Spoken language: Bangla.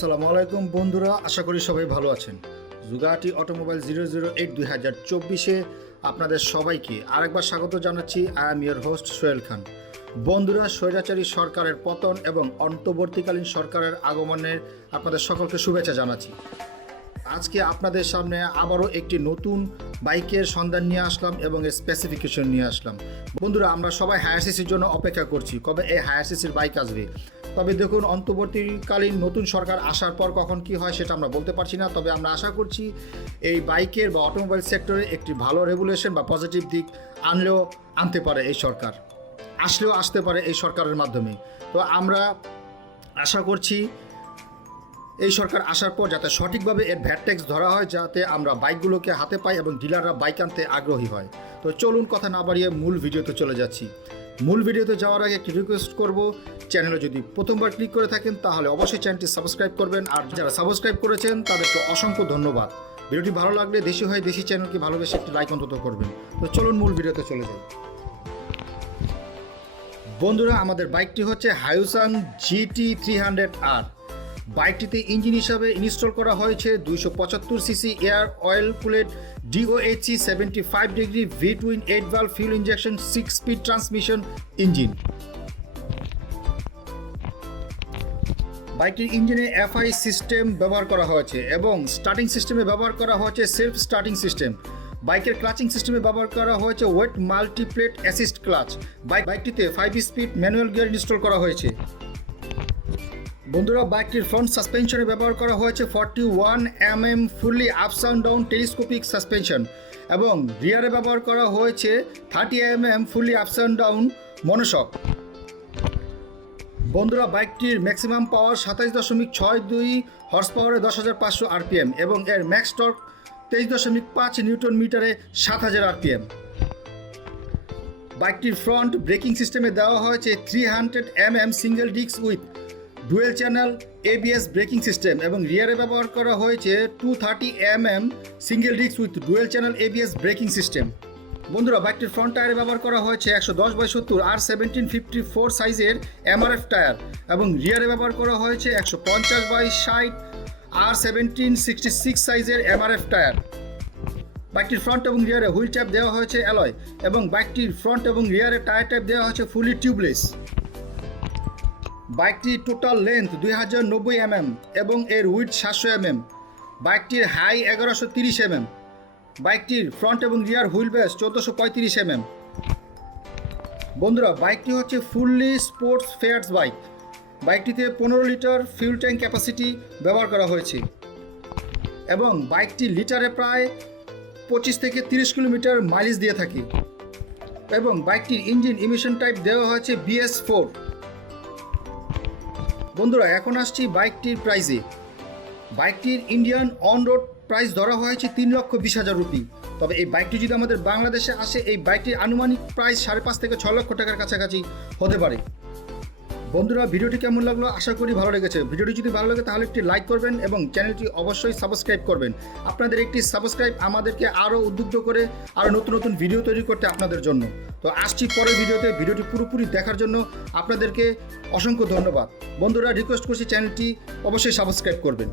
আসসালামু আলাইকুম বন্ধুরা, আশা করি সবাই ভালো আছেন। জুগাটি অটোমোবাইল 008 2024-এ আপনাদের সবাইকে আরেকবার স্বাগত জানাচ্ছি। I am your host Sohel Khan. বন্ধুরা, স্বৈরাচারী সরকারের পতন এবং অন্তর্বর্তীকালীন সরকারের আগমনের আপনাদের সকলকে শুভেচ্ছা জানাচ্ছি। আজকে আপনাদের সামনে আবারও একটি নতুন বাইকের সন্ধান নিয়ে আসলাম এবং এর স্পেসিফিকেশন নিয়ে আসলাম। বন্ধুরা, আমরা সবাই হায়ার সিসির জন্য অপেক্ষা করছি, কবে এই হায়ার সিসির বাইক আসবে। তবে দেখুন, অন্তর্বর্তীকালীন নতুন সরকার আসার পর কখন কি হয় সেটা আমরা বলতে পারছি না। তবে আমরা আশা করছি এই বাইকের বা অটোমোবাইল সেক্টরে একটি ভালো রেগুলেশন বা পজিটিভ দিক আনতে পারে এই সরকার, আসলেও আসতে পারে এই সরকারের মাধ্যমে। তো আমরা আশা করছি এই সরকার আসার পর যাতে সঠিকভাবে এর ভ্যাট ট্যাক্স ধরা হয়, যাতে আমরা বাইকগুলোকে হাতে পাই এবং ডিলাররা বাইক আনতে আগ্রহী হয়। তো চলুন কথা না বাড়িয়ে মূল ভিডিওতে চলে যাচ্ছি। মূল ভিডিওতে যাওয়ার আগে একটি রিকোয়েস্ট করব, চ্যানেলে যদি প্রথমবার ক্লিক করে থাকেন তাহলে অবশ্যই চ্যানেলটি সাবস্ক্রাইব করবেন, আর যারা সাবস্ক্রাইব করেছেন তাদেরকে অসংখ্য ধন্যবাদ। ভিডিওটি ভালো লাগলে দেশি হয় দেশি চ্যানেলকে ভালোবেসে একটি লাইক অন্তত করবেন। তো চলুন মূল ভিডিওতে চলে যাই। বন্ধুরা, আমাদের বাইকটি হচ্ছে হাইউসাং GT300R। বাইকটিতে ইঞ্জিন হিসাবে ইনস্টল করা হয়েছে 275 cc air oil cooled DOHC 75 degree V-twin 8 valve fuel injection 6 speed transmission engine. বাইকটির ইঞ্জিনে FI সিস্টেম ব্যবহার করা হয়েছে এবং স্টার্টিং সিস্টেমে ব্যবহার করা হয়েছে সেলফ স্টার্টিং সিস্টেম। বাইকের ক্লাচিং সিস্টেমে ব্যবহার করা হয়েছে ওয়েট মাল্টিপ্লেট অ্যাসিস্ট ক্লাচ। বাইকটিতে 5 স্পিড ম্যানুয়াল গিয়ার ইনস্টল করা হয়েছে। বন্ধুরা, বাইকটির ফ্রন্ট সাসপেনশনে ব্যবহার করা হয়েছে 41 mm fully ups and down telescopic suspension এবং রিয়ারে ব্যবহার করা হয়েছে 30 mm fully ups and down monoshock. বন্ধুরা, বাইকটির ম্যাক্সিমাম পাওয়ার 27.62 হর্স পাওয়ারে 10,500 RPM এবং এর ম্যাক্স টর্ক 23.5 নিউটন মিটারে 7,000 RPM। বাইকটির ফ্রন্ট ব্রেকিং সিস্টেমে দেওয়া হয়েছে 300 mm single disc with dual channel ABS braking system এবং রিয়ারে ব্যবহার করা হয়েছে 230 mm single disc with dual channel ABS braking system. বন্ধুরা, বাইকটির ফ্রন্ট টায়ারে ব্যবহার করা হয়েছে 110/70 R1754 সাইজের MRF টায়ার এবং রিয়ারে ব্যবহার করা হয়েছে 150/60 R1766 সাইজের MRF টায়ার। বাইকটির ফ্রন্ট এবং রিয়ারে হুইল ট্যাপ দেওয়া হয়েছে অ্যালয় এবং বাইকটির ফ্রন্ট এবং রিয়ারে টায়ার ট্যাপ দেওয়া হয়েছে ফুলি টিউবলেস। বাইকটির টোটাল লেন্থ 2090 mm এবং এর উইডথ 700 mm। বাইকটির হাই 1130 mm। বাইকটির ফ্রন্ট এবং রিয়ার হুইল বেস 1435 mm। বন্ধুরা, বাইকটি হচ্ছে ফুললি স্পোর্টস ফেয়ার্স বাইক। বাইকটিতে 15 লিটার ফিউল ট্যাঙ্ক ক্যাপাসিটি ব্যবহার করা হয়েছে এবং বাইকটি লিটারে প্রায় 25 থেকে 30 কিলোমিটার মাইলেজ দিয়ে থাকে এবং বাইকটির ইঞ্জিন ইমিশন টাইপ দেওয়া হয়েছে BS4। বন্ধুরা, এখন আসছি বাইকটির প্রাইসে। বাইকটির ইন্ডিয়ান অন রোড প্রাইস ধরা হয়েছে 3,20,000 রুপি। তবে এই বাইকটি যদি আমাদের বাংলাদেশে আসে, এই বাইকটির আনুমানিক প্রাইস 5.5 থেকে 6 লক্ষ টাকার কাছাকাছি হতে পারে। বন্ধুরা, ভিডিওটি কেমন লাগলো? আশা করি ভালো লেগেছে। ভিডিওটি যদি ভালো লাগে তাহলে একটি লাইক করবেন এবং চ্যানেলটি অবশ্যই সাবস্ক্রাইব করবেন। আপনাদের একটি সাবস্ক্রাইব আমাদেরকে আরও উদ্বুদ্ধ করে আরও নতুন নতুন ভিডিও তৈরি করতে আপনাদের জন্য। তো আসছি পরের ভিডিওতে। ভিডিওটি পুরোপুরি দেখার জন্য আপনাদেরকে অসংখ্য ধন্যবাদ। বন্ধুরা, রিকোয়েস্ট করছি চ্যানেলটি অবশ্যই সাবস্ক্রাইব করবেন।